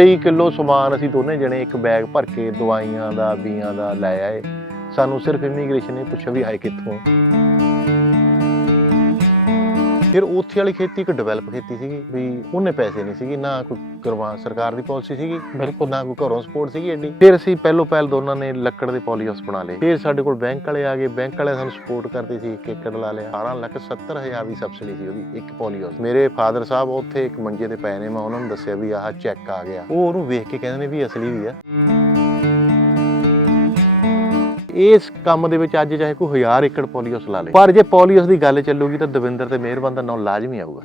23 kilo ਸਮਾਨ ਅਸੀਂ ਦੋਨੇ ਜਣੇ ਇੱਕ ਬੈਗ ਭਰ ਕੇ ਦਵਾਈਆਂ ਦਾ, ਬੀਆਂ ਦਾ ਲੈ ਆਏ। ਸਾਨੂੰ ਸਿਰਫ ਇਮੀਗ੍ਰੇਸ਼ਨ ਨੇ ਪੁੱਛਿਆ ਵੀ ਆਏ ਕਿੱਥੋਂ? ਫਿਰ ਉੱਥੇ ਵਾਲੀ ਖੇਤੀ ਇੱਕ ਡਿਵੈਲਪ ਖੇਤੀ ਸੀਗੀ ਵੀ ਉਹਨੇ ਪੈਸੇ ਨਹੀਂ ਸੀਗੀ, ਨਾ ਕੋਈ ਕਰਵਾ, ਸਰਕਾਰ ਦੀ ਪਾਲਿਸੀ ਸੀਗੀ, ਬਿਲਕੁਲ ਨਾ ਕੋਈ ਘਰੋਂ ਸਪੋਰਟ ਸੀਗੀ ਐਡੀ। ਫਿਰ ਅਸੀਂ ਪਹਿਲੋ ਪਹਿਲ ਦੋਨਾਂ ਨੇ ਲੱਕੜ ਦੇ ਪੋਲੀਹਾਊਸ ਬਣਾ ਲਏ। ਫਿਰ ਸਾਡੇ ਕੋਲ ਬੈਂਕ ਵਾਲੇ ਆ ਗਏ ਬੈਂਕ ਵਾਲੇ ਸਾਨੂੰ ਸਪੋਰਟ ਕਰਦੇ ਸੀ, ਇੱਕ ਏਕੜ ਲਾ ਲਿਆ। 18 ਲੱਖ 70 ਹਜ਼ਾਰ ਦੀ ਸਬਸਿਡੀ ਸੀ ਉਹਦੀ, ਇੱਕ ਪੋਲੀਹਾਊਸ ਮੇਰੇ ਫਾਦਰ ਸਾਹਿਬ ਉੱਥੇ ਇੱਕ ਮੰਜੇ ਤੇ ਪਏ ਨੇ, ਮੈਂ ਉਹਨਾਂ ਨੂੰ ਦੱਸਿਆ ਵੀ ਆਹ ਚੈੱਕ ਆ ਗਿਆ। ਉਹ ਉਹਨੂੰ ਵੇਖ ਕੇ ਕਹਿੰਦੇ ਨੇ ਵੀ ਅਸਲੀ ਵੀ ਆ। ਇਸ ਕੰਮ ਦੇ ਵਿੱਚ ਅੱਜ ਚਾਹੇ ਕੋਈ ਹਜ਼ਾਰ ਏਕੜ ਪੋਲੀਹਾਊਸ ਲਾ ਲੇ। ਪਰ ਜੇ ਪੋਲੀਹਾਊਸ ਦੀ ਗੱਲ ਚੱਲੂਗੀ ਤਾਂ ਦਵਿੰਦਰ ਤੇ ਮਿਹਰਬਾਨ ਦਾ ਨਾਮ ਲਾਜ਼ਮੀ ਆਊਗਾ।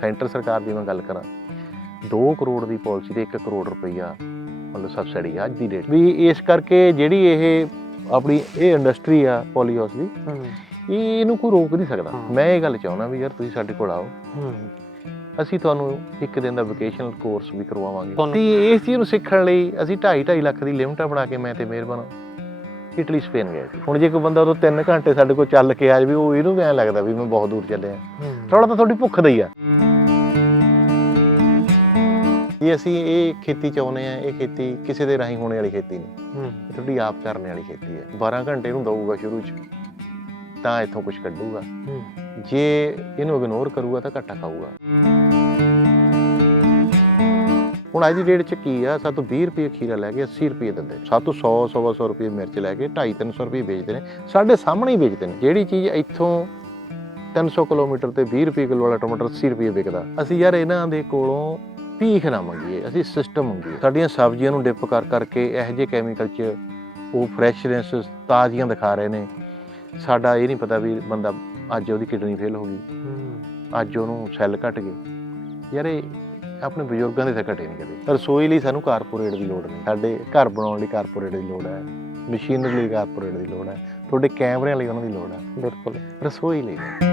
ਸੈਂਟਰ ਸਰਕਾਰ ਦੀ ਮੈਂ ਗੱਲ ਕਰਾਂ 2 ਕਰੋੜ ਦੀ ਪਾਲਿਸੀ ਤੇ 1 ਕਰੋੜ ਰੁਪਈਆ ਮਤਲਬ ਸਬਸਿਡੀ ਅੱਜ ਦੀ ਡੇਟ ਵੀ ਇਸ ਕਰਕੇ ਜਿਹੜੀ ਇਹ ਆਪਣੀ ਇਹ ਇੰਡਸਟਰੀ ਆ ਪੋਲੀਹਾਊਸ ਦੀ ਇਹ ਇਹਨੂੰ ਕੋਈ ਰੋਕ ਨਹੀਂ ਸਕਦਾ। ਮੈਂ ਇਹ ਗੱਲ ਚਾਹੁੰਦਾ ਵੀ ਯਾਰ ਤੁਸੀਂ ਸਾਡੇ ਕੋਲ ਆਓ। ਅਸੀਂ ਤੁਹਾਨੂੰ ਇੱਕ ਦਿਨ ਦਾ ਵੋਕੇਸ਼ਨਲ ਕੋਰਸ ਵੀ ਕਰਵਾਵਾਂਗੇ। ਤੇ ਇਸ ਚੀਜ਼ ਨੂੰ ਸਿੱਖਣ ਲਈ ਅਸੀਂ 2.5 2.5 ਲੱਖ ਦੀ ਲਿਮਟਾਂ ਬਣਾ ਕੇ ਮੈਂ ਤੇ ਮਿਹਰਬਾਨ ਇਟਲੀ ਸਪੇਨ ਗਏ ਸੀ। ਹੁਣ ਜੇ ਕੋਈ ਬੰਦਾ ਉਦੋਂ 3 ਘੰਟੇ ਸਾਡੇ ਕੋਲ ਚੱਲ ਕੇ ਆ ਜਾਵੇ ਉਹ ਇਹਨੂੰ ਵੀ ਐਂ ਲੱਗਦਾ ਵੀ ਮੈਂ ਬਹੁਤ ਦੂਰ ਚੱਲਿਆ। ਥੋੜਾ ਤਾਂ ਤੁਹਾਡੀ ਭੁੱਖ ਦਾ ਹੀ ਆ। ਜੇ ਅਸੀਂ ਇਹ ਖੇਤੀ ਚਾਹੁੰਦੇ ਆ ਇਹ ਖੇਤੀ ਕਿਸੇ ਦੇ ਰਾਹੀਂ ਹੋਣੇ ਵਾਲੀ ਖੇਤੀ ਨਹੀਂ। ਇਹ ਤੁਹਾਡੀ ਆਪ ਕਰਨ ਵਾਲੀ ਖੇਤੀ ਹੈ। 12 ਘੰਟੇ ਨੂੰ ਦਊਗਾ ਸ਼ੁਰੂ ਚ ਤਾਂ ਇੱਥੋਂ ਕੁਝ ਕੱਢੂਗਾ। ਜੇ ਇਹਨੂੰ ਇਗਨੋਰ ਕਰੂਗਾ ਤਾਂ ਘਾਟਾ ਖਾਊਗਾ। ਹੁਣ ਅੱਜ ਦੀ ਡੇਟ 'ਚ ਕੀ ਆ? ਸਾਤੋਂ 20 ਰੁਪਏ ਖੀਰਾ ਲੈ ਕੇ 80 ਰੁਪਏ ਦਿੰਦੇ ਨੇ। ਸਾਤੋਂ 100 ਸਵਾ 100 ਰੁਪਏ ਮਿਰਚ ਲੈ ਕੇ 250 300 ਰੁਪਏ ਵੇਚਦੇ ਨੇ। ਸਾਡੇ ਸਾਹਮਣੇ ਹੀ ਵੇਚਦੇ ਨੇ। ਜਿਹੜੀ ਚੀਜ਼ ਇੱਥੋਂ 300 ਕਿਲੋਮੀਟਰ ਤੇ 20 ਰੁਪਏ ਕਿਲੋ ਵਾਲਾ ਟਮਾਟਰ 80 ਰੁਪਏ ਵਿਕਦਾ। ਅਸੀਂ ਯਾਰ ਇਹਨਾਂ ਦੇ ਕੋਲੋਂ ਭੀਖ ਨਾ ਮੰਗੀਏ। ਅਸੀਂ ਸਿਸਟਮ ਮੰਗੀਏ। ਸਾਡੀਆਂ ਸਬਜ਼ੀਆਂ ਨੂੰ ਡਿਪ ਕਰ ਕਰਕੇ ਇਹੋ ਜਿਹੇ ਕੈਮੀਕਲ 'ਚ ਉਹ ਫਰੈਸ਼ਨੈਸ ਤਾਜ਼ੀਆਂ ਦਿਖਾ ਰਹੇ ਨੇ। ਸਾਡਾ ਇਹ ਨਹੀਂ ਪਤਾ ਵੀ ਬੰਦਾ ਅੱਜ ਉਹਦੀ ਕਿਡਨੀ ਫੇਲ ਹੋ ਗਈ। ਅੱਜ ਉਹਨੂੰ ਸੈੱਲ ਘਟ ਗਏ। ਯਾਰ ਇਹ ਆਪਣੇ ਬਜ਼ੁਰਗਾਂ ਦੇ ਤਾਂ ਘਟੇ ਨਹੀਂ ਕਦੇ। ਰਸੋਈ ਲਈ ਸਾਨੂੰ ਕਾਰਪੋਰੇਟ ਦੀ ਲੋੜ ਨਹੀਂ। ਸਾਡੇ ਘਰ ਬਣਾਉਣ ਲਈ ਕਾਰਪੋਰੇਟ ਦੀ ਲੋੜ ਹੈ। ਮਸ਼ੀਨਰੀ ਲਈ ਕਾਰਪੋਰੇਟ ਦੀ ਲੋੜ ਹੈ। ਤੁਹਾਡੇ ਕੈਮਰਿਆਂ ਲਈ ਉਹਨਾਂ ਦੀ ਲੋੜ ਹੈ। ਬਿਲਕੁਲ। ਰਸੋਈ ਲਈ। ਨਹੀਂ